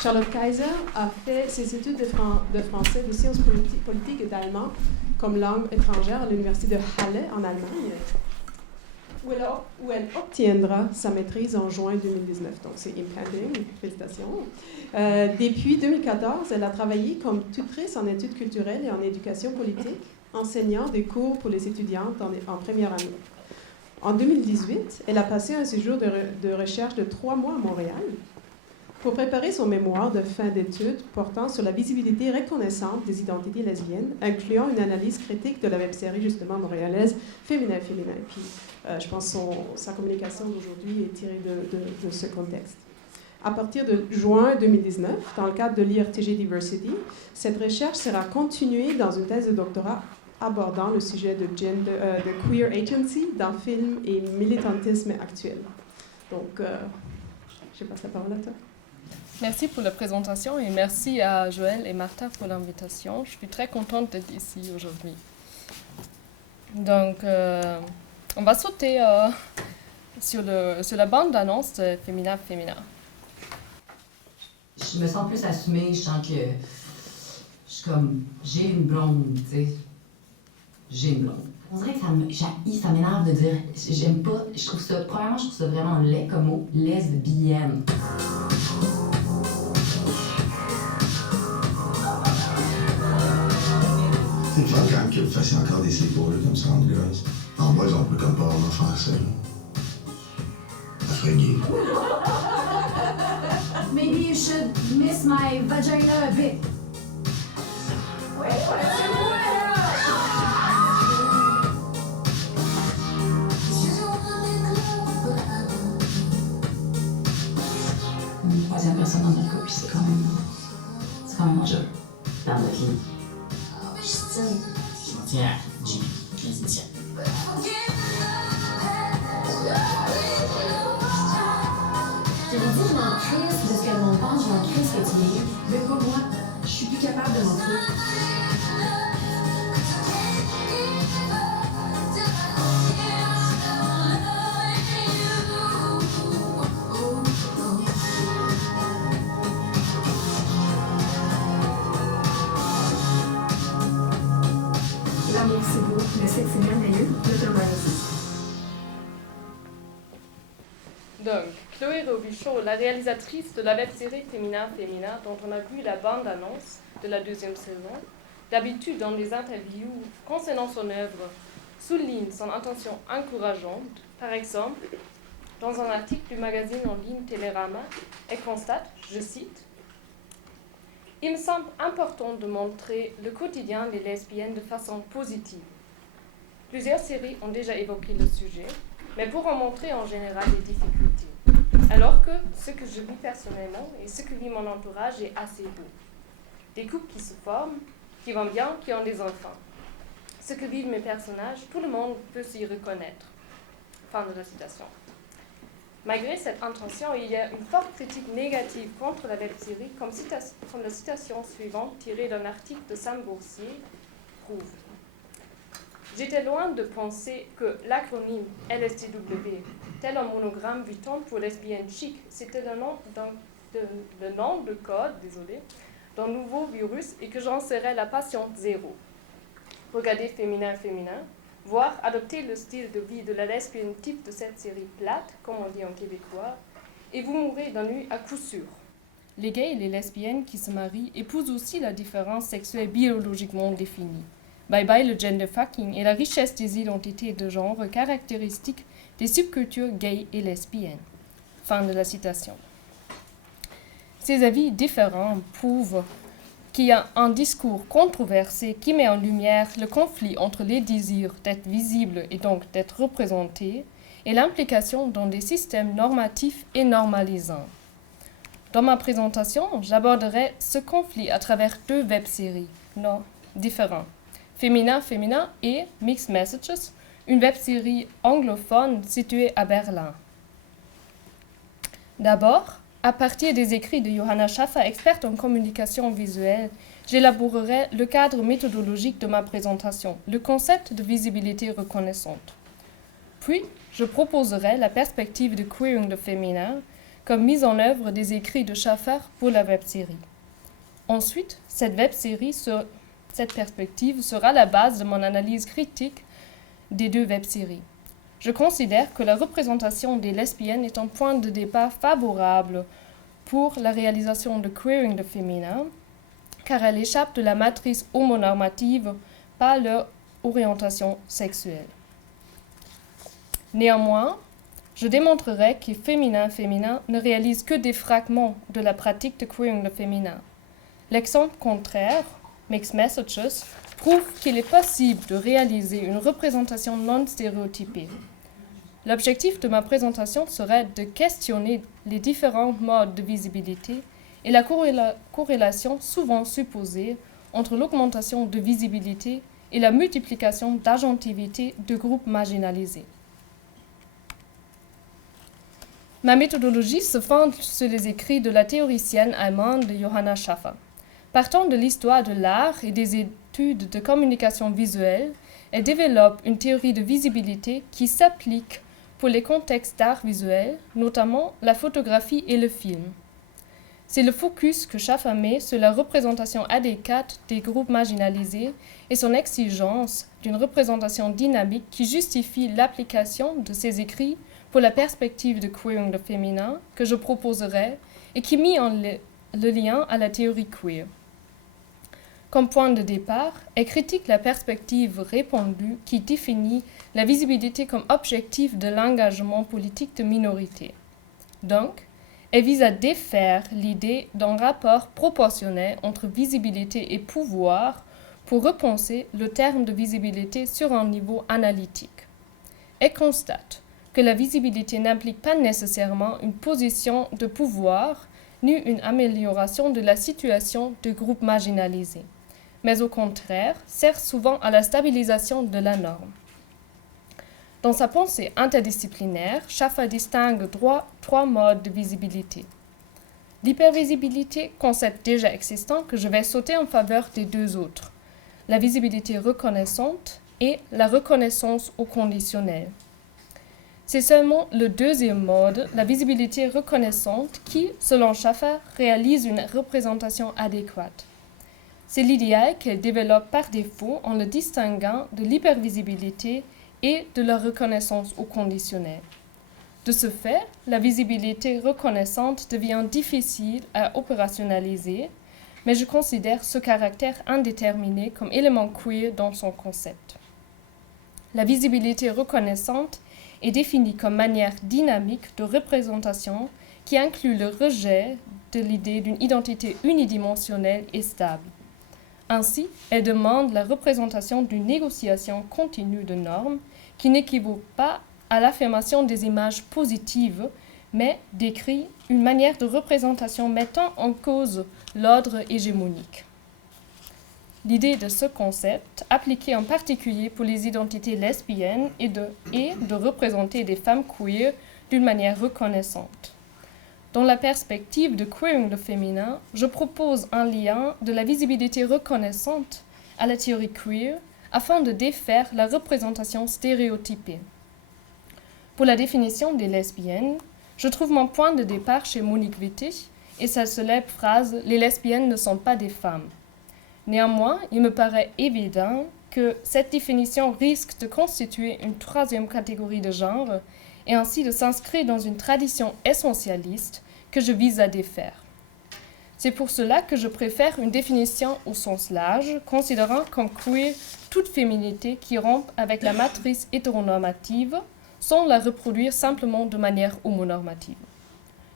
Charlotte Kaiser a fait ses études de français, de sciences politiques et d'allemand comme langue étrangère à l'université de Halle en Allemagne, où elle obtiendra sa maîtrise en juin 2019. Donc c'est impending, félicitations. Depuis 2014, elle a travaillé comme tutrice en études culturelles et en éducation politique, enseignant des cours pour les étudiantes en première année. En 2018, elle a passé un séjour de recherche de 3 mois à Montréal pour préparer son mémoire de fin d'études portant sur la visibilité reconnaissante des identités lesbiennes, incluant une analyse critique de la web-série justement montréalaise Féminin. Et puis, je pense que sa communication d'aujourd'hui est tirée de ce contexte. À partir de juin 2019, dans le cadre de l'IRTG Diversity, cette recherche sera continuée dans une thèse de doctorat abordant le sujet de queer agency dans film et militantisme actuel. Donc, je passe la parole à toi. Merci pour la présentation et merci à Joël et Martha pour l'invitation. Je suis très contente d'être ici aujourd'hui. Donc, on va sauter sur la bande-annonce de Féminin. Je me sens plus assumée, je sens que je suis comme, j'ai une blonde, tu sais. J'ai une blonde. On dirait que ça m'énerve de dire, j'aime pas, premièrement, je trouve ça vraiment laid comme mot, lesbienne. C'est fun quand même que vous fassiez encore des sleepovers comme ça en girls. En boys, on peut comme pas vraiment faire ça. Ça ferait gay. Maybe you should miss my vagina a bit. Une troisième personne dans notre couple, c'est quand même dangereux. Dans notre vie. Je m'en tiens à Jimmy, 15 éditions. J'avais dit je m'en crisse de ce que le monde pense, je m'en crisse que tu es. Mais pas moi, je suis plus capable de m'en crisse. L'amour c'est beau, le sexe c'est merveilleux, le demain aussi. Donc, Chloé Robichaud, la réalisatrice de la web-série Féminin, dont on a vu la bande-annonce de la 2e saison, d'habitude dans les interviews concernant son œuvre, souligne son intention encourageante. Par exemple, dans un article du magazine en ligne Télérama, elle constate, je cite, « Il me semble important de montrer le quotidien des lesbiennes de façon positive. Plusieurs séries ont déjà évoqué le sujet, mais pour en montrer en général les difficultés. Alors que ce que je vis personnellement et ce que vit mon entourage est assez beau. Des couples qui se forment, qui vont bien, qui ont des enfants. Ce que vivent mes personnages, tout le monde peut s'y reconnaître. » Fin de la citation. Malgré cette intention, il y a une forte critique négative contre la web-série, comme la citation suivante tirée d'un article de Sam Boursier prouve. J'étais loin de penser que l'acronyme LSTW, tel un monogramme Vuitton pour lesbienne chic, c'était le nom de code d'un nouveau virus et que j'en serais la patiente zéro. Regardez Féminin, voire adopter le style de vie de la lesbienne type de cette série plate, comme on dit en québécois, et vous mourrez d'ennui à coup sûr. Les gays et les lesbiennes qui se marient épousent aussi la différence sexuelle biologiquement définie. Bye bye le gender fucking et la richesse des identités de genre caractéristiques des subcultures gays et lesbiennes. Fin de la citation. Ces avis différents prouvent qu'il y a un discours controversé qui met en lumière le conflit entre les désirs d'être visible et donc d'être représenté et l'implication dans des systèmes normatifs et normalisants. Dans ma présentation, j'aborderai ce conflit à travers 2 web-séries différentes. Féminin et Mixed Messages, une web-série anglophone située à Berlin. D'abord, à partir des écrits de Johanna Schaffer, experte en communication visuelle, j'élaborerai le cadre méthodologique de ma présentation, le concept de visibilité reconnaissante. Puis, je proposerai la perspective de queering de féminin, comme mise en œuvre des écrits de Schaffer pour la web-série. Ensuite, cette perspective sera la base de mon analyse critique des deux web-séries. Je considère que la représentation des lesbiennes est un point de départ favorable pour la réalisation de queering le féminin, car elle échappe de la matrice homonormative par leur orientation sexuelle. Néanmoins, je démontrerai que féminin ne réalise que des fragments de la pratique de queering le féminin. L'exemple contraire, Mixed Messages, prouve qu'il est possible de réaliser une représentation non stéréotypée. L'objectif de ma présentation serait de questionner les différents modes de visibilité et la corrélation souvent supposée entre l'augmentation de visibilité et la multiplication d'agentivité de groupes marginalisés. Ma méthodologie se fonde sur les écrits de la théoricienne allemande Johanna Schaffer. Partant de l'histoire de l'art et des études de communication visuelle, elle développe une théorie de visibilité qui s'applique pour les contextes d'art visuel, notamment la photographie et le film. C'est le focus que Schaffer met sur la représentation adéquate des groupes marginalisés et son exigence d'une représentation dynamique qui justifie l'application de ses écrits pour la perspective de queering le féminin que je proposerai et qui mit en le lien à la théorie queer. Comme point de départ, elle critique la perspective répandue qui définit la visibilité comme objectif de l'engagement politique de minorité. Donc, elle vise à défaire l'idée d'un rapport proportionnel entre visibilité et pouvoir pour repenser le terme de visibilité sur un niveau analytique. Elle constate que la visibilité n'implique pas nécessairement une position de pouvoir ni une amélioration de la situation de groupes marginalisés, mais au contraire sert souvent à la stabilisation de la norme. Dans sa pensée interdisciplinaire, Schaffer distingue trois modes de visibilité. L'hypervisibilité, concept déjà existant que je vais sauter en faveur des deux autres, la visibilité reconnaissante et la reconnaissance au conditionnel. C'est seulement le deuxième mode, la visibilité reconnaissante, qui, selon Schaffer, réalise une représentation adéquate. C'est l'idéal qu'elle développe par défaut en le distinguant de l'hypervisibilité et de la reconnaissance au conditionnel. De ce fait, la visibilité reconnaissante devient difficile à opérationnaliser, mais je considère ce caractère indéterminé comme élément queer dans son concept. La visibilité reconnaissante est définie comme manière dynamique de représentation qui inclut le rejet de l'idée d'une identité unidimensionnelle et stable. Ainsi, elle demande la représentation d'une négociation continue de normes qui n'équivaut pas à l'affirmation des images positives, mais décrit une manière de représentation mettant en cause l'ordre hégémonique. L'idée de ce concept, appliqué en particulier pour les identités lesbiennes, est de représenter des femmes queer d'une manière reconnaissante. Dans la perspective de queering le féminin, je propose un lien de la visibilité reconnaissante à la théorie queer afin de défaire la représentation stéréotypée. Pour la définition des lesbiennes, je trouve mon point de départ chez Monique Wittig et sa célèbre phrase « Les lesbiennes ne sont pas des femmes ». Néanmoins, il me paraît évident que cette définition risque de constituer une troisième catégorie de genre et ainsi de s'inscrire dans une tradition essentialiste que je vise à défaire. C'est pour cela que je préfère une définition au sens large, considérant comme queer toute féminité qui rompt avec la matrice hétéronormative sans la reproduire simplement de manière homonormative.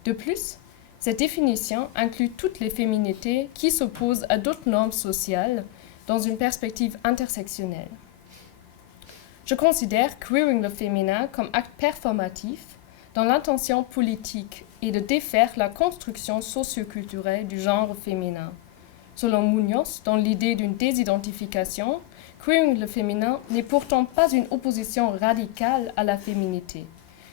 De plus, cette définition inclut toutes les féminités qui s'opposent à d'autres normes sociales dans une perspective intersectionnelle. Je considère queering le féminin comme acte performatif dans l'intention politique et de défaire la construction socioculturelle du genre féminin. Selon Munoz, dans l'idée d'une désidentification, queering le féminin n'est pourtant pas une opposition radicale à la féminité.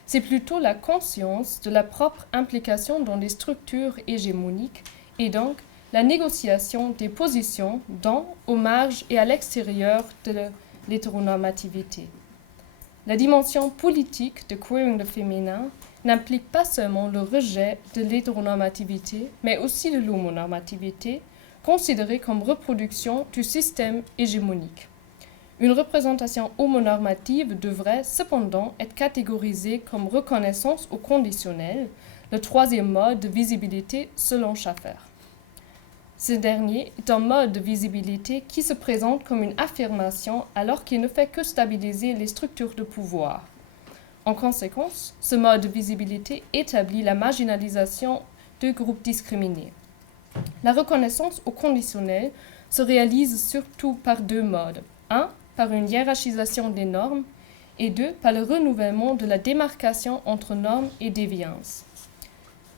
C'est plutôt la conscience de la propre implication dans les structures hégémoniques et donc la négociation des positions dans, aux marges et à l'extérieur de l'hétéronormativité. La dimension politique de queering le féminin n'implique pas seulement le rejet de l'hétéronormativité, mais aussi de l'homonormativité, considérée comme reproduction du système hégémonique. Une représentation homonormative devrait cependant être catégorisée comme reconnaissance au conditionnel, le troisième mode de visibilité selon Schaffer. Ce dernier est un mode de visibilité qui se présente comme une affirmation alors qu'il ne fait que stabiliser les structures de pouvoir. En conséquence, ce mode de visibilité établit la marginalisation de groupes discriminés. La reconnaissance au conditionnel se réalise surtout par deux modes. 1. Par une hiérarchisation des normes et 2. Par le renouvellement de la démarcation entre normes et déviance.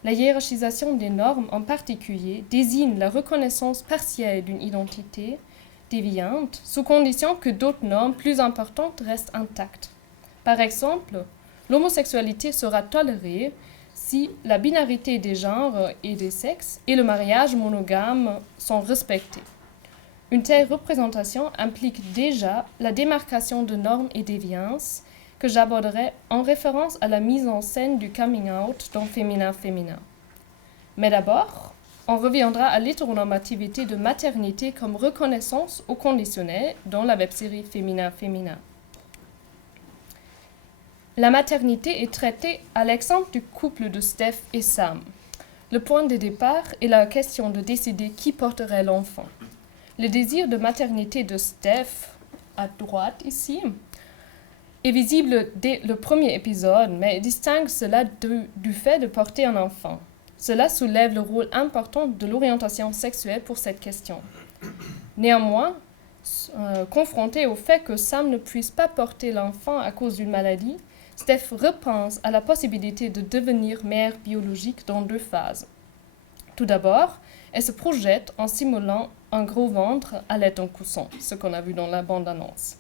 La hiérarchisation des normes en particulier désigne la reconnaissance partielle d'une identité déviante sous condition que d'autres normes plus importantes restent intactes. Par exemple, l'homosexualité sera tolérée si la binarité des genres et des sexes et le mariage monogame sont respectés. Une telle représentation implique déjà la démarcation de normes et déviances que j'aborderai en référence à la mise en scène du coming out dans Féminin. Mais d'abord, on reviendra à l'hétéronormativité de maternité comme reconnaissance au conditionnel dans la web-série Féminin. La maternité est traitée à l'exemple du couple de Steph et Sam. Le point de départ est la question de décider qui porterait l'enfant. Le désir de maternité de Steph, à droite ici, est visible dès le premier épisode, mais distingue cela du fait de porter un enfant. Cela soulève le rôle important de l'orientation sexuelle pour cette question. Néanmoins, confronté au fait que Sam ne puisse pas porter l'enfant à cause d'une maladie, Steph repense à la possibilité de devenir mère biologique dans deux phases. Tout d'abord, elle se projette en simulant un gros ventre à l'aide d'un coussin, ce qu'on a vu dans la bande-annonce.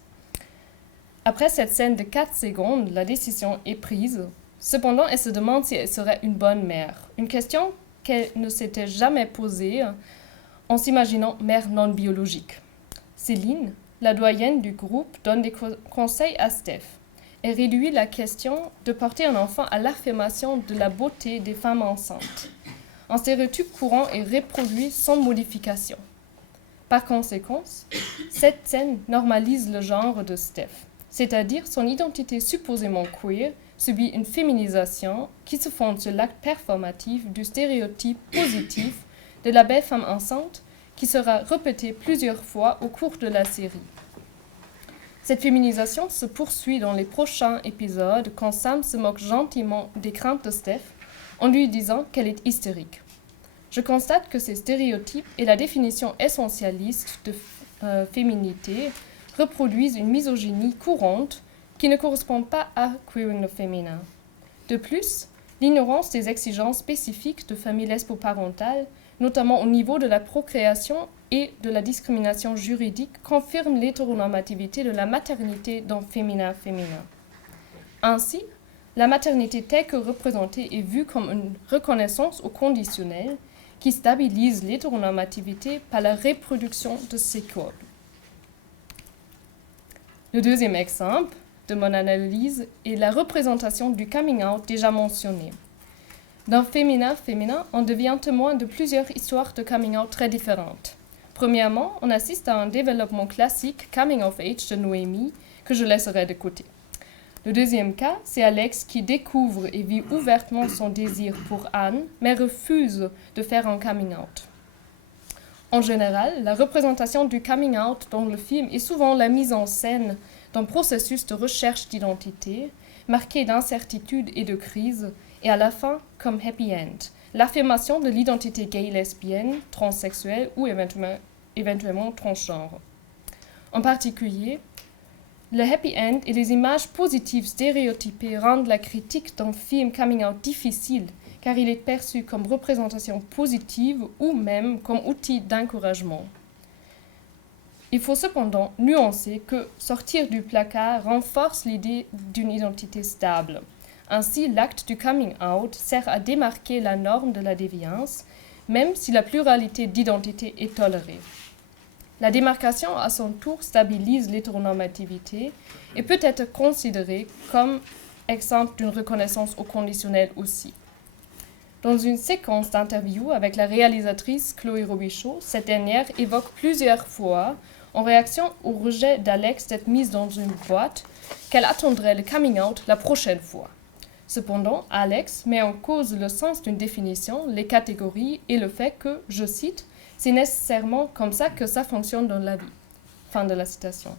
Après cette scène de 4 secondes, la décision est prise. Cependant, elle se demande si elle serait une bonne mère. Une question qu'elle ne s'était jamais posée en s'imaginant mère non biologique. Céline, la doyenne du groupe, donne des conseils à Steph. Elle réduit la question de porter un enfant à l'affirmation de la beauté des femmes enceintes. Un stéréotype courant est reproduit sans modification. Par conséquent, cette scène normalise le genre de Steph, c'est-à-dire son identité supposément queer subit une féminisation qui se fonde sur l'acte performatif du stéréotype positif de la belle femme enceinte qui sera répété plusieurs fois au cours de la série. Cette féminisation se poursuit dans les prochains épisodes quand Sam se moque gentiment des craintes de Steph en lui disant qu'elle est hystérique. Je constate que ces stéréotypes et la définition essentialiste de féminité reproduisent une misogynie courante qui ne correspond pas à queering le féminin. De plus, l'ignorance des exigences spécifiques de famille lesboparentale, notamment au niveau de la procréation et de la discrimination juridique, confirme l'hétéronormativité de la maternité dans Féminin. Ainsi, la maternité telle que représentée est vue comme une reconnaissance au conditionnel qui stabilise l'hétéronormativité par la reproduction de ces codes. Le deuxième exemple de mon analyse est la représentation du coming out déjà mentionné. Dans Féminin, on devient témoin de plusieurs histoires de coming out très différentes. Premièrement, on assiste à un développement classique coming of age de Noémie que je laisserai de côté. Le deuxième cas, c'est Alex qui découvre et vit ouvertement son désir pour Anne, mais refuse de faire un coming out. En général, la représentation du coming out dans le film est souvent la mise en scène d'un processus de recherche d'identité, marqué d'incertitude et de crise, et à la fin comme happy end, l'affirmation de l'identité gay, lesbienne, transsexuelle ou éventuellement transgenre. En particulier, le happy end et les images positives stéréotypées rendent la critique d'un film coming out difficile, car il est perçu comme représentation positive ou même comme outil d'encouragement. Il faut cependant nuancer que sortir du placard renforce l'idée d'une identité stable. Ainsi, l'acte du coming out sert à démarquer la norme de la déviance, même si la pluralité d'identités est tolérée. La démarcation, à son tour, stabilise l'hétéronormativité et peut être considérée comme exempte d'une reconnaissance au conditionnel aussi. Dans une séquence d'interview avec la réalisatrice Chloé Robichaud, cette dernière évoque plusieurs fois, en réaction au rejet d'Alex d'être mise dans une boîte, qu'elle attendrait le coming out la prochaine fois. Cependant, Alex met en cause le sens d'une définition, les catégories et le fait que, je cite, « c'est nécessairement comme ça que ça fonctionne dans la vie ». Fin de la citation.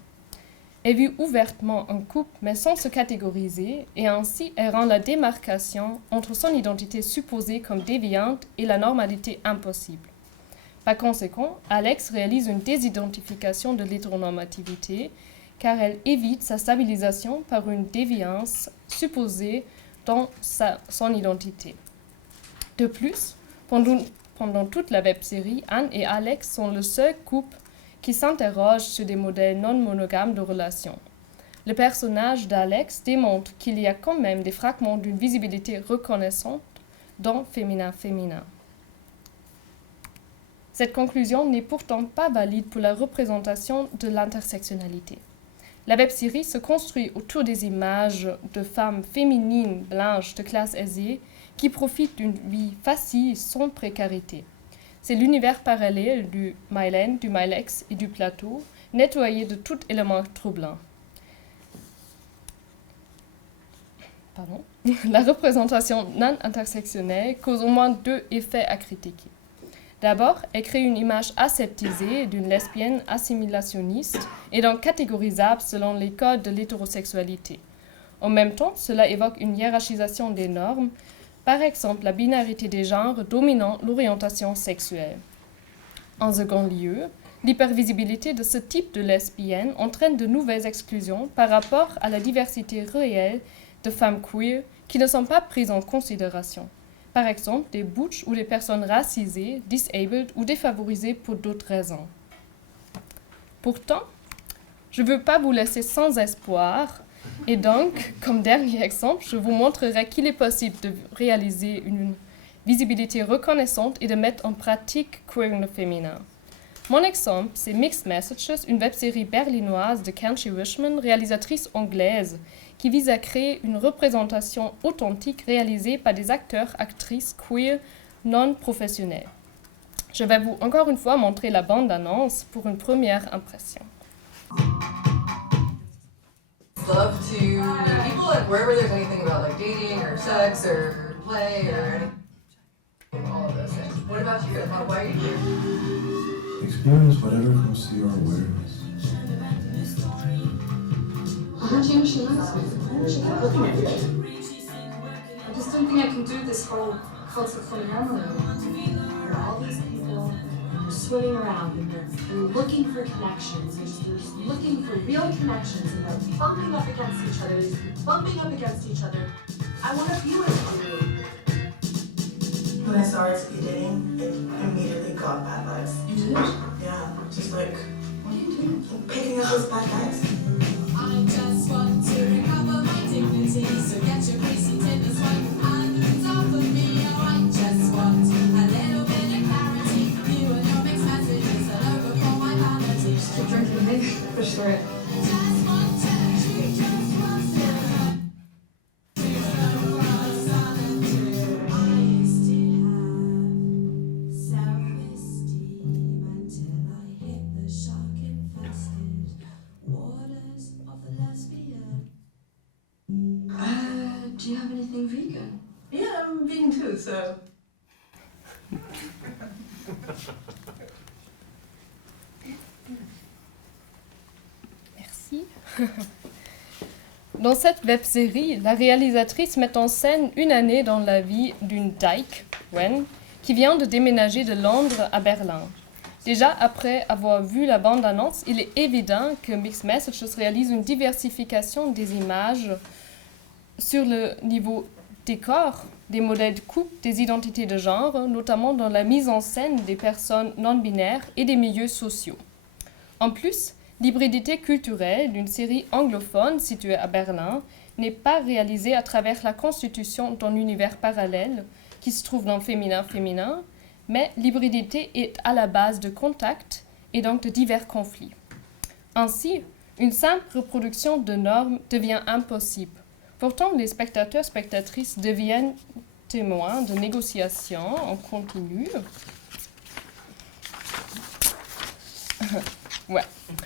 Elle vit ouvertement un couple mais sans se catégoriser et ainsi elle rend la démarcation entre son identité supposée comme déviante et la normalité impossible. Par conséquent, Alex réalise une désidentification de l'hétéronormativité car elle évite sa stabilisation par une déviance supposée dans son identité. De plus, pendant toute la web-série, Anne et Alex sont le seul couple qui s'interroge sur des modèles non monogames de relations. Le personnage d'Alex démontre qu'il y a quand même des fragments d'une visibilité reconnaissante dans féminin-féminin. Cette conclusion n'est pourtant pas valide pour la représentation de l'intersectionnalité. La web-série se construit autour des images de femmes féminines blanches de classe aisée qui profitent d'une vie facile sans précarité. C'est l'univers parallèle du Myland, du Mylex et du plateau, nettoyé de tout élément troublant. La représentation non intersectionnelle cause au moins 2 effets à critiquer. D'abord, elle crée une image aseptisée d'une lesbienne assimilationniste et donc catégorisable selon les codes de l'hétérosexualité. En même temps, cela évoque une hiérarchisation des normes, par exemple la binarité des genres dominant l'orientation sexuelle. En second lieu, l'hypervisibilité de ce type de lesbienne entraîne de nouvelles exclusions par rapport à la diversité réelle de femmes queer qui ne sont pas prises en considération. Par exemple, des butch ou des personnes racisées, disabled ou défavorisées pour d'autres raisons. Pourtant, je ne veux pas vous laisser sans espoir. Et donc, comme dernier exemple, je vous montrerai qu'il est possible de réaliser une visibilité reconnaissante et de mettre en pratique queering le féminin. Mon exemple, c'est Mixed Messages, une web-série berlinoise de Kanchi Wishman, réalisatrice anglaise, qui vise à créer une représentation authentique réalisée par des acteurs-actrices queer non professionnels. Je vais vous encore une fois montrer la bande-annonce pour une première impression. Love to meet people like wherever there's anything about like dating or sex or play or anything, all of those things. What about you? Why are you here? Experience whatever comes to your awareness. How do you she likes me? She kept looking at me. I just don't think I can do this whole culture phenomenon. There are all these people swimming around and they're looking for connections. They're just looking for real connections and they're bumping up against each other. Bumping up against each other. I want to be with you. When I saw our speed dating, it immediately got bad vibes. You did? Yeah, just like, What are you doing? picking up those bad guys. I just want to recover my dignity, so get your greasy timbers one and off of me. Oh, I just want a little bit of clarity. You and your mixed messages are over for my vanity. Just keep drinking, hey? Push through it. Just want to. Do you have anything vegan? Yeah, I'm vegan too, so. Merci. Dans cette web-série, la réalisatrice met en scène une année dans la vie d'une dyke, Wen, qui vient de déménager de Londres à Berlin. Déjà, après avoir vu la bande-annonce, il est évident que Mixed Messages réalise une diversification des images sur le niveau des corps, des modèles de couple, des identités de genre, notamment dans la mise en scène des personnes non-binaires et des milieux sociaux. En plus, l'hybridité culturelle d'une série anglophone située à Berlin n'est pas réalisée à travers la constitution d'un univers parallèle qui se trouve dans féminin-féminin, mais l'hybridité est à la base de contacts et donc de divers conflits. Ainsi, une simple reproduction de normes devient impossible. Pourtant, les spectateurs-spectatrices deviennent témoins de négociations en continu. Ouais.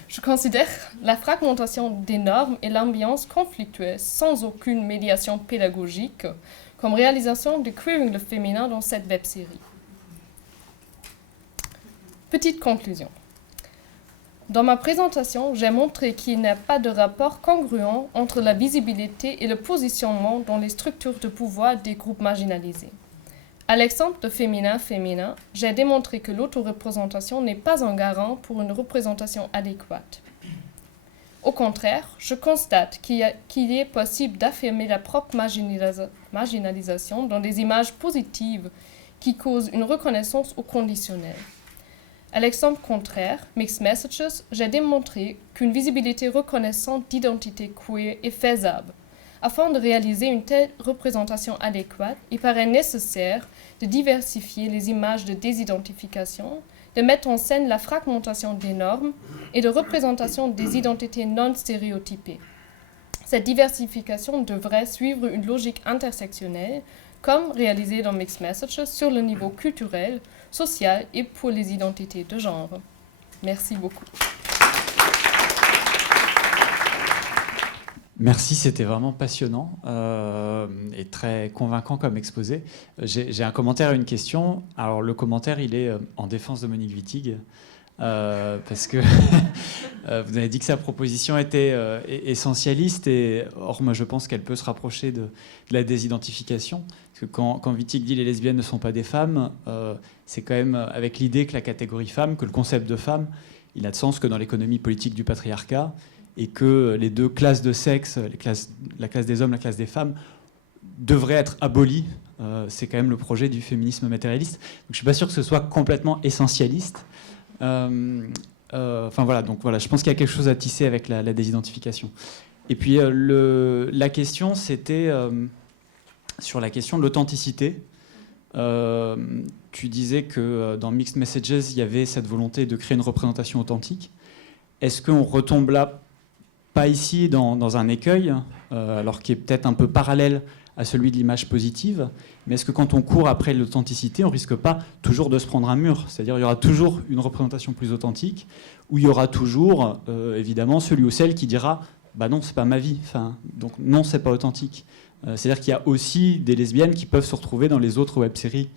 Je considère la fragmentation des normes et l'ambiance conflictuelle sans aucune médiation pédagogique comme réalisation de queering le féminin dans cette web-série. Petite conclusion. Dans ma présentation, j'ai montré qu'il n'y a pas de rapport congruent entre la visibilité et le positionnement dans les structures de pouvoir des groupes marginalisés. À l'exemple de féminin, j'ai démontré que l'autoreprésentation n'est pas un garant pour une représentation adéquate. Au contraire, je constate qu'il est possible d'affirmer la propre marginalisation dans des images positives qui causent une reconnaissance au conditionnel. À l'exemple contraire, Mixed Messages, j'ai démontré qu'une visibilité reconnaissante d'identité queer est faisable. Afin de réaliser une telle représentation adéquate, il paraît nécessaire de diversifier les images de désidentification, de mettre en scène la fragmentation des normes et de représentation des identités non stéréotypées. Cette diversification devrait suivre une logique intersectionnelle, comme réalisée dans Mixed Messages sur le niveau culturel, social et pour les identités de genre. Merci beaucoup. Merci, c'était vraiment passionnant et très convaincant comme exposé. J'ai un commentaire et une question. Alors le commentaire, il est en défense de Monique Wittig, parce que vous avez dit que sa proposition était essentialiste, or moi je pense qu'elle peut se rapprocher de la désidentification. Parce que quand Wittig dit les lesbiennes ne sont pas des femmes, c'est quand même avec l'idée que la catégorie femme, que le concept de femme, il n'a de sens que dans l'économie politique du patriarcat, et que les deux classes de sexe, la classe des hommes, la classe des femmes, devraient être abolies. C'est quand même le projet du féminisme matérialiste. Donc, je ne suis pas sûr que ce soit complètement essentialiste. Enfin voilà, donc voilà, je pense qu'il y a quelque chose à tisser avec la désidentification. Et puis la question, c'était sur la question de l'authenticité. Tu disais que dans Mixed Messages, il y avait cette volonté de créer une représentation authentique. Est-ce qu'on retombe là, pas ici dans un écueil, alors qui est peut-être un peu parallèle à celui de l'image positive, mais est-ce que quand on court après l'authenticité, on risque pas toujours de se prendre un mur? C'est-à-dire il y aura toujours une représentation plus authentique, où il y aura toujours, évidemment, celui ou celle qui dira « bah non, c'est pas ma vie, enfin, donc non, c'est pas authentique ». C'est-à-dire qu'il y a aussi des lesbiennes qui peuvent se retrouver dans les autres web-séries.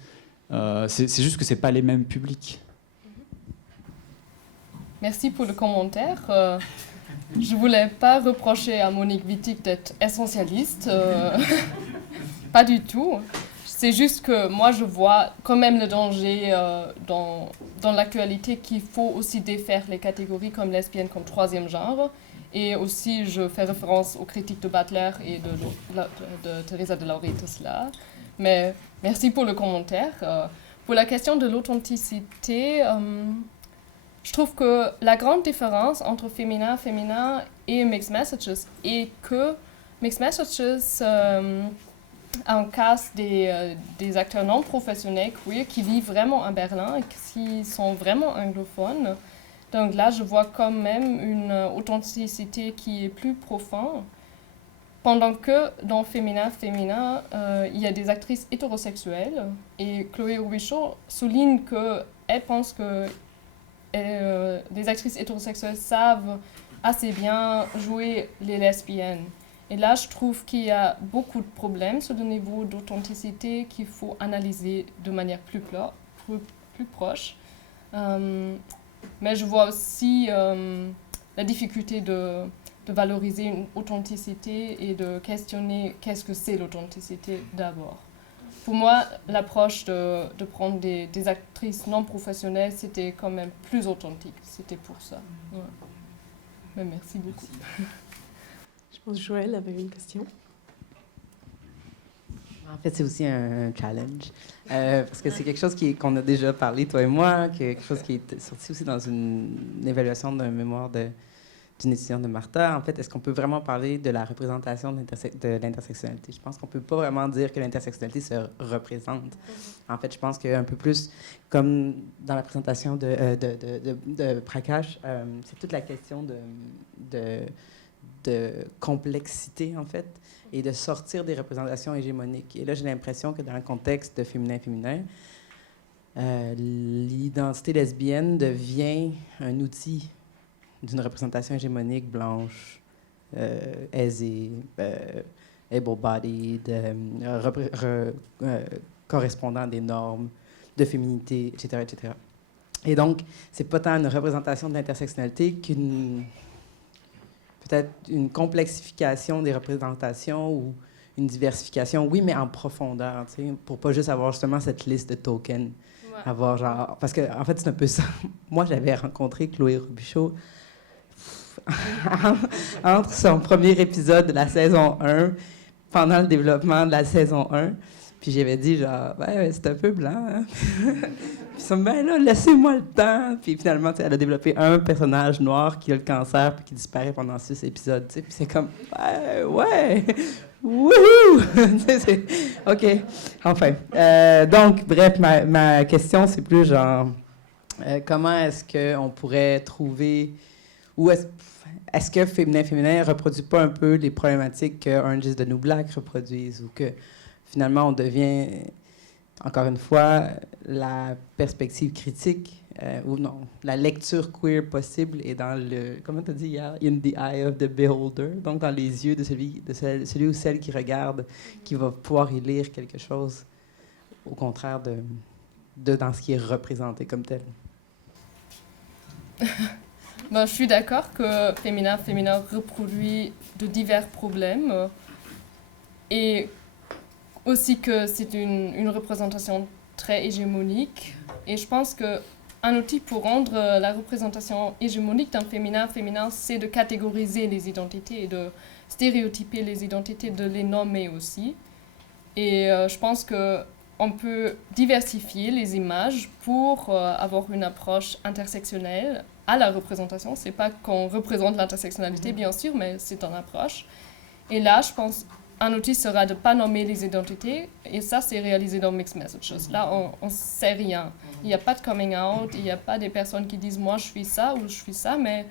C'est juste que c'est pas les mêmes publics. Merci pour le commentaire. Je voulais pas reprocher à Monique Wittig d'être essentialiste. Pas du tout. C'est juste que moi, je vois quand même le danger dans l'actualité qu'il faut aussi défaire les catégories comme lesbienne, comme troisième genre. Et aussi, je fais référence aux critiques de Butler et de Teresa de Lauretis là. Mais merci pour le commentaire. Pour la question de l'authenticité, je trouve que la grande différence entre féminin et Mixed Messages est que Mixed Messages encasse des acteurs non professionnels queer qui vivent vraiment à Berlin et qui sont vraiment anglophones. Donc là, je vois quand même une authenticité qui est plus profonde. Pendant que dans Féminin, il y a des actrices hétérosexuelles. Et Chloé Robichaud souligne qu'elle pense que les actrices hétérosexuelles savent assez bien jouer les lesbiennes. Et là, je trouve qu'il y a beaucoup de problèmes sur le niveau d'authenticité qu'il faut analyser de manière plus proche. Mais je vois aussi la difficulté de valoriser une authenticité et de questionner qu'est-ce que c'est l'authenticité d'abord. Pour moi, l'approche de prendre des actrices non professionnelles, c'était quand même plus authentique. C'était pour ça. Ouais. Mais merci beaucoup. Je pense que Joël avait une question. En fait, c'est aussi un challenge. Parce que c'est quelque chose qu'on a déjà parlé, toi et moi, quelque chose qui est sorti aussi dans une évaluation d'un mémoire d'une étudiante de Martha. En fait, est-ce qu'on peut vraiment parler de la représentation de l'intersectionnalité? Je pense qu'on ne peut pas vraiment dire que l'intersectionnalité se représente. En fait, je pense qu'un peu plus, comme dans la présentation de Prakash, c'est toute la question de complexité, en fait, et de sortir des représentations hégémoniques. Et là, j'ai l'impression que dans le contexte de féminin-féminin, l'identité lesbienne devient un outil d'une représentation hégémonique blanche, aisée, able-bodied, correspondant à des normes de féminité, etc., etc. Et donc, c'est pas tant une représentation de l'intersectionnalité peut-être une complexification des représentations ou une diversification, oui, mais en profondeur, tu sais, pour pas juste avoir justement cette liste de tokens. Ouais. Avoir genre... Parce que, en fait, c'est un peu ça. Moi, j'avais rencontré Chloé Robichaud entre son premier épisode de la saison 1, pendant le développement de la saison 1. Puis j'avais dit, genre, ouais, c'est un peu blanc, hein? Puis ça me dit, ben là, laissez-moi le temps. Puis finalement, elle a développé un personnage noir qui a le cancer puis qui disparaît pendant 6 épisodes, tu sais. Puis c'est comme, ouais, wouhou! OK, enfin. Donc, bref, ma question, c'est plus genre, comment est-ce qu'on pourrait trouver, ou est-ce que Féminin ne reproduit pas un peu les problématiques que Orange is the New Black reproduisent, ou que finalement, on devient, encore une fois, la perspective critique, ou non, la lecture queer possible est dans le, comment tu as dit hier, in the eye of the beholder, donc dans les yeux de celui ou celle qui regarde, qui va pouvoir y lire quelque chose, au contraire de dans ce qui est représenté comme tel. Ben, je suis d'accord que Féminin reproduit de divers problèmes, et aussi que c'est une représentation très hégémonique. Et je pense qu'un outil pour rendre la représentation hégémonique d'un féminin, c'est de catégoriser les identités et de stéréotyper les identités, de les nommer aussi. Et je pense qu'on peut diversifier les images pour avoir une approche intersectionnelle à la représentation. C'est pas qu'on représente l'intersectionnalité, bien sûr, mais c'est une approche. Et là, je pense un outil sera de ne pas nommer les identités, et ça, c'est réalisé dans Mixed Messages. Là, on ne sait rien. Il n'y a pas de coming out, il n'y a pas des personnes qui disent « moi, je suis ça » ou « je suis ça », mais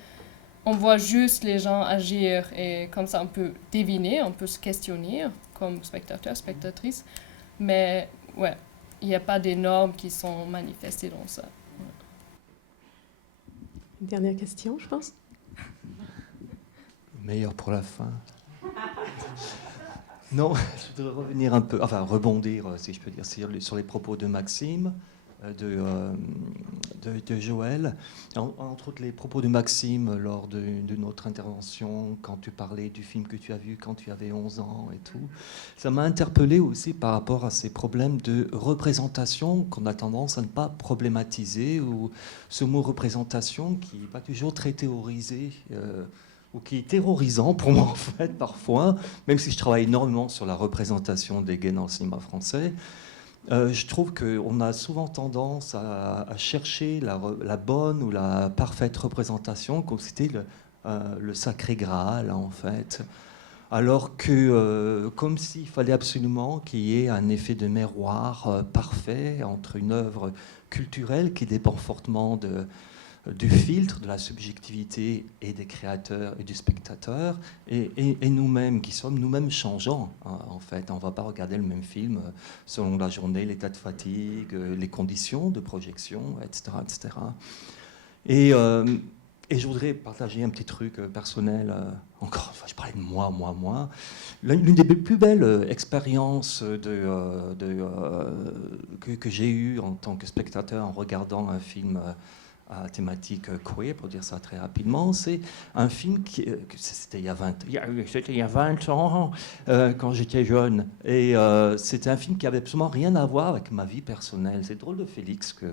on voit juste les gens agir, et comme ça, on peut deviner, on peut se questionner comme spectateur, spectatrice, mais ouais, il n'y a pas des normes qui sont manifestées dans ça. Ouais. Une dernière question, je pense. Meilleur pour la fin. Non, je voudrais revenir un peu, enfin rebondir, si je peux dire, sur les propos de Maxime, de Joël. Entre autres, les propos de Maxime lors de notre intervention, quand tu parlais du film que tu as vu quand tu avais 11 ans et tout. Ça m'a interpellé aussi par rapport à ces problèmes de représentation qu'on a tendance à ne pas problématiser, ou ce mot représentation qui n'est pas toujours très théorisé, ou qui est terrorisant pour moi, en fait, parfois, même si je travaille énormément sur la représentation des gays dans le cinéma français. Je trouve qu'on a souvent tendance à chercher la bonne ou la parfaite représentation, comme c'était le sacré Graal, en fait. Alors que, comme s'il fallait absolument qu'il y ait un effet de miroir parfait entre une œuvre culturelle qui dépend fortement du filtre, de la subjectivité et des créateurs et du spectateur, et nous-mêmes, qui sommes nous-mêmes changeants, hein, en fait. On ne va pas regarder le même film selon la journée, l'état de fatigue, les conditions de projection, etc. etc. Et je voudrais partager un petit truc personnel. Encore une fois, je parlais de moi. L'une des plus belles expériences que j'ai eues en tant que spectateur en regardant un film à thématique queer, pour dire ça très rapidement, c'est un film c'était il y a 20 ans, quand j'étais jeune, et c'était un film qui avait absolument rien à voir avec ma vie personnelle. C'est Drôle de Félix, que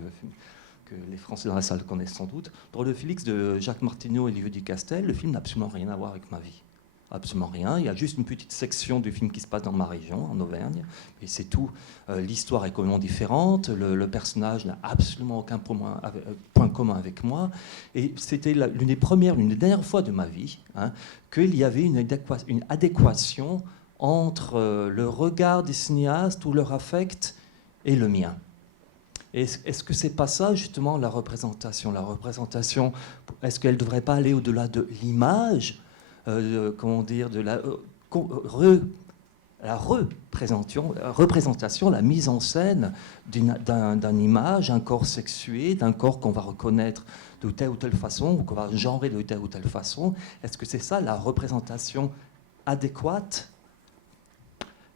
les Français dans la salle connaissent sans doute. Drôle de Félix de Jacques Martineau et Livio Ducastel. Le film n'a absolument rien à voir avec ma vie. Absolument rien. Il y a juste une petite section du film qui se passe dans ma région, en Auvergne, et c'est tout. L'histoire est complètement différente, le personnage n'a absolument aucun point commun avec moi, et c'était l'une des dernières fois de ma vie, hein, qu'il y avait une adéquation entre le regard des cinéastes ou leur affect et le mien. Est-ce que c'est pas ça, justement, la représentation ? La représentation, est-ce qu'elle ne devrait pas aller au-delà de l'image ? comment dire, de la représentation, la mise en scène d'un image, un corps sexué, d'un corps qu'on va reconnaître de telle ou telle façon, ou qu'on va genrer de telle ou telle façon. Est-ce que c'est ça la représentation adéquate ?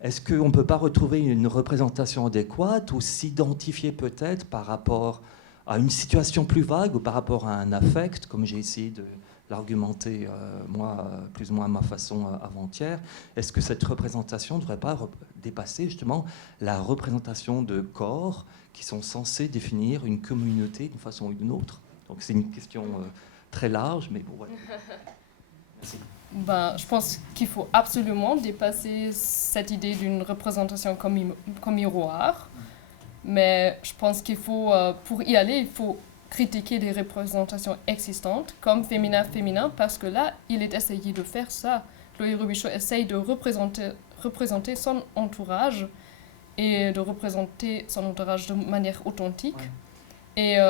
Est-ce qu'on ne peut pas retrouver une représentation adéquate ou s'identifier peut-être par rapport à une situation plus vague ou par rapport à un affect, comme j'ai essayé de l'argumenter, moi, plus ou moins à ma façon avant-hier? Est-ce que cette représentation ne devrait pas dépasser justement la représentation de corps qui sont censés définir une communauté d'une façon ou d'une autre? Donc c'est une question très large, mais bon, voilà. Merci. Ben, je pense qu'il faut absolument dépasser cette idée d'une représentation comme miroir. Mais je pense qu'il faut, pour y aller, il faut critiquer les représentations existantes comme féminin, parce que là, il est essayé de faire ça. Chloé Robichaud essaye de représenter son entourage et de représenter son entourage de manière authentique. Ouais. Et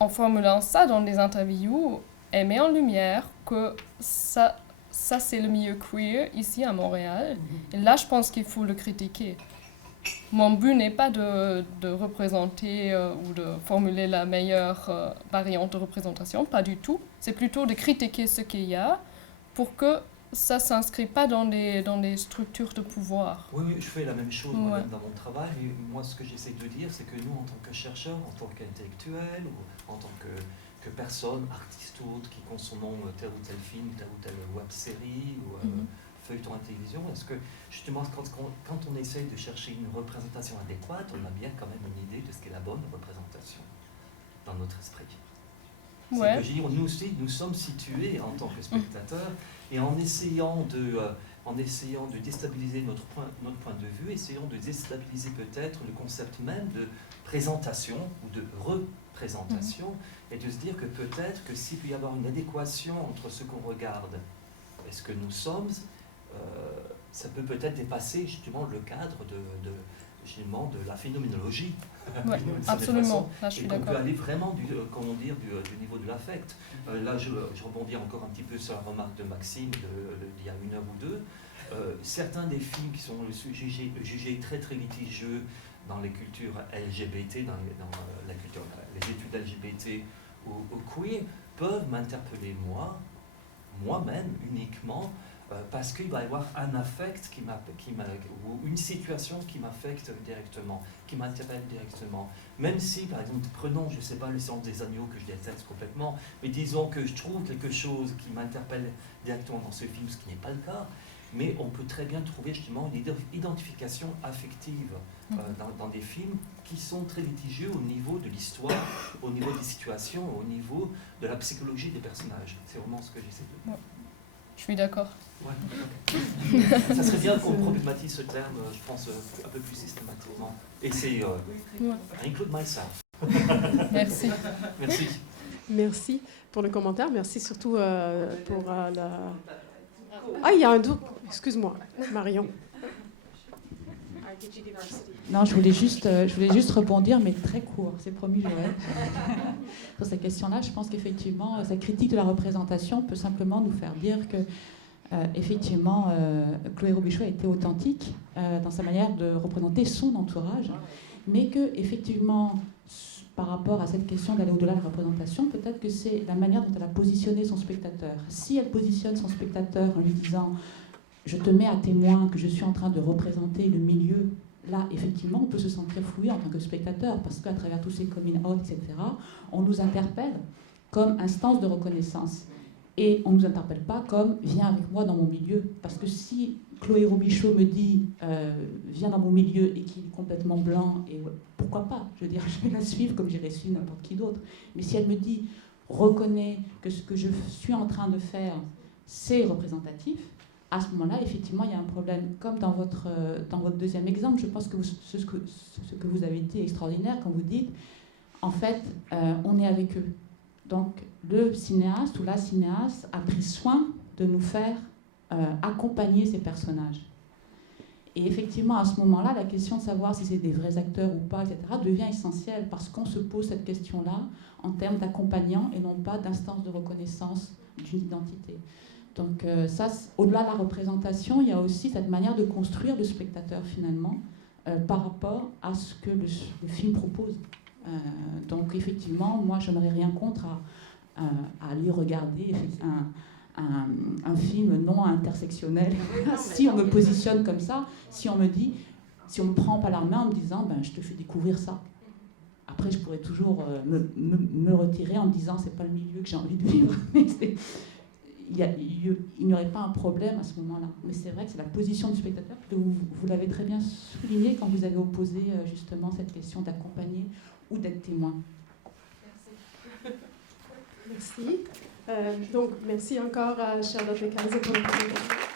en formulant ça dans des interviews, elle met en lumière que ça c'est le milieu queer ici à Montréal. Et là, je pense qu'il faut le critiquer. Mon but n'est pas de représenter ou de formuler la meilleure variante de représentation, pas du tout. C'est plutôt de critiquer ce qu'il y a pour que ça ne s'inscrit pas dans des structures de pouvoir. Oui, je fais la même chose moi-même dans mon travail. Et moi, ce que j'essaie de dire, c'est que nous, en tant que chercheurs, en tant qu'intellectuels, ou en tant que personnes, artistes ou autres, qui consommons tel ou tel film, telle ou telle web-série, ou feuilleton à la télévision, est-ce que justement quand on essaye de chercher une représentation adéquate, on a bien quand même une idée de ce qu'est la bonne représentation dans notre esprit? Ouais. C'est que je dis, nous aussi, nous sommes situés en tant que spectateurs, et en essayant de déstabiliser notre point de vue, essayons de déstabiliser peut-être le concept même de présentation ou de représentation, et de se dire que peut-être que s'il peut y avoir une adéquation entre ce qu'on regarde et ce que nous sommes, ça peut peut-être dépasser justement le cadre de la phénoménologie. Oui, absolument. Là, je suis d'accord. On peut aller vraiment du niveau de l'affect. Là, je rebondis encore un petit peu sur la remarque de Maxime d'il y a une heure ou deux. Certains des films qui sont jugés très très litigieux dans les cultures LGBT, dans les études LGBT ou queer, peuvent m'interpeller moi-même uniquement, parce qu'il va y avoir un affect ou une situation qui m'affecte directement, qui m'interpelle directement. Même si, par exemple, prenons, je ne sais pas, Le Silence des agneaux, que je déteste complètement, mais disons que je trouve quelque chose qui m'interpelle directement dans ce film, ce qui n'est pas le cas, mais on peut très bien trouver justement une identification affective dans des films qui sont très litigieux au niveau de l'histoire, au niveau des situations, au niveau de la psychologie des personnages. C'est vraiment ce que j'essaie de... Ouais. Je suis d'accord. Ouais. Ça serait bien qu'on problématise ce terme, je pense, un peu plus systématiquement. Et c'est... I include myself. Merci. Merci. Merci pour le commentaire. Merci surtout pour la... Ah, il y a un doute. Excuse-moi, Marion. Non, je voulais juste rebondir, mais très court, c'est promis, Joël. Sur cette question-là, je pense qu'effectivement, sa critique de la représentation peut simplement nous faire dire que, effectivement, Chloé Robichaud a été authentique dans sa manière de représenter son entourage, mais que, effectivement, par rapport à cette question d'aller au-delà de la représentation, peut-être que c'est la manière dont elle a positionné son spectateur. Si elle positionne son spectateur en lui disant « je te mets à témoin que je suis en train de représenter le milieu », là, effectivement, on peut se sentir floué en tant que spectateur, parce qu'à travers tous ces coming out, etc., on nous interpelle comme instance de reconnaissance. Et on ne nous interpelle pas comme « viens avec moi dans mon milieu ». Parce que si Chloé Robichaud me dit « viens dans mon milieu » et qu'il est complètement blanc, et pourquoi pas? Je veux dire, je vais la suivre comme j'irais suivre n'importe qui d'autre. Mais si elle me dit « reconnais que ce que je suis en train de faire, c'est représentatif », à ce moment-là, effectivement, il y a un problème. Comme dans votre deuxième exemple, je pense que ce que vous avez dit est extraordinaire quand vous dites, en fait, on est avec eux. Donc, le cinéaste ou la cinéaste a pris soin de nous faire accompagner ces personnages. Et effectivement, à ce moment-là, la question de savoir si c'est des vrais acteurs ou pas, etc., devient essentielle parce qu'on se pose cette question-là en termes d'accompagnants et non pas d'instance de reconnaissance d'une identité. Donc ça, au-delà de la représentation, il y a aussi cette manière de construire le spectateur finalement par rapport à ce que le film propose. Donc effectivement, moi je n'aurais rien contre à aller regarder un film non intersectionnel. Si on me positionne comme ça, si on me prend par la main en me disant je te fais découvrir ça. Après je pourrais toujours me retirer en me disant c'est pas le milieu que j'ai envie de vivre. Mais il n'y aurait pas un problème à ce moment-là. Mais c'est vrai que c'est la position du spectateur que vous l'avez très bien souligné quand vous avez opposé justement cette question d'accompagner ou d'être témoin. Merci. Donc, merci encore à Charlotte Lecase pour la présentation.